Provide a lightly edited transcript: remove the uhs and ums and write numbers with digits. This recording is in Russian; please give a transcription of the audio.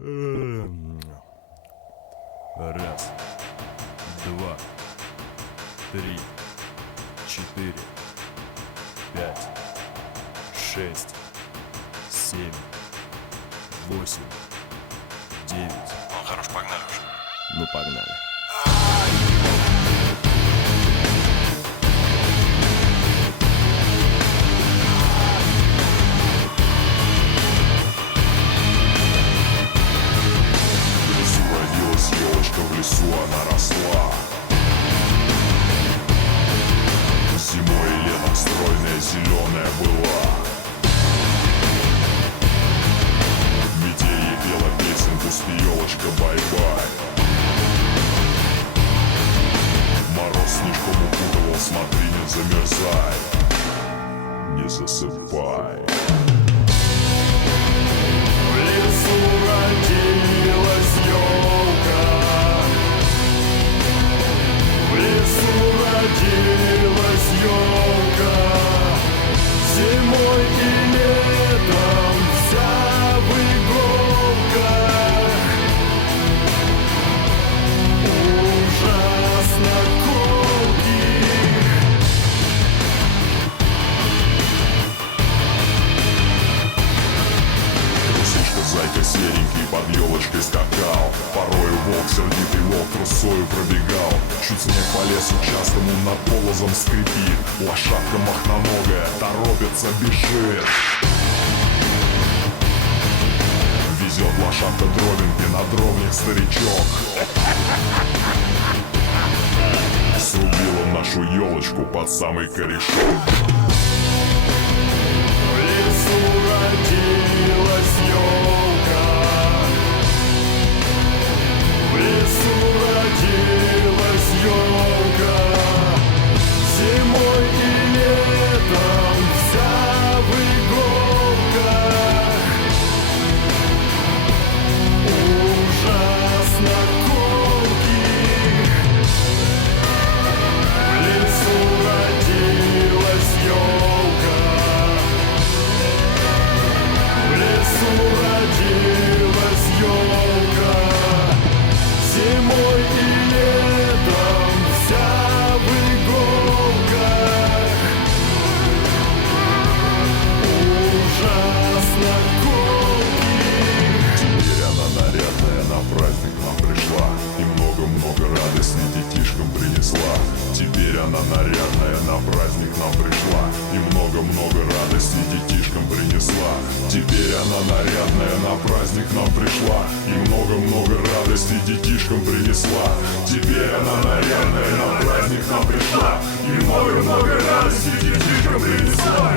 Раз, два, три, четыре, пять, шесть, семь, восемь, девять. Ну, хорош, погнали уже. Ну, погнали. Родилась елочка в лесу, она росла. Зимой и летом стройная, зеленая была. Метель пела песенку, спи, елочка, бай-бай. Мороз снежком укутывал, смотри, не замерзай, не засыпай. В лесу родилась елка, в лесу родилась елка, зимой и летом вся в иголках. Ужасно колких. Трусишка, зайка серенький под елочкой скакал. Порою волк, сердитый волк, трусою пробегал. Чуть снег по лесу частому над полозом скрипит. Лошадка махноногая торопится, бежит. Везет лошадка дровинки, на дровник старичок. Срубила нашу елочку под самый корешок. В лесу родилась елка, в лесу родилась елка, зимой и летом вся в иголках. Ужасно колких. В лесу родилась елка, в лесу родилась елка, зимой и летом вся в иголках. Ужасно колких. Теперь она нарядная на праздник нам пришла и много-много радостей детишкам принесла. Теперь она нарядная на праздник нам пришла и много-много радостей детишкам принесла. Теперь она нарядная на праздник нам пришла и много-много радостей детишкам принесла. Теперь она нарядная на праздник нам пришла и много-много радостей детишкам принесла.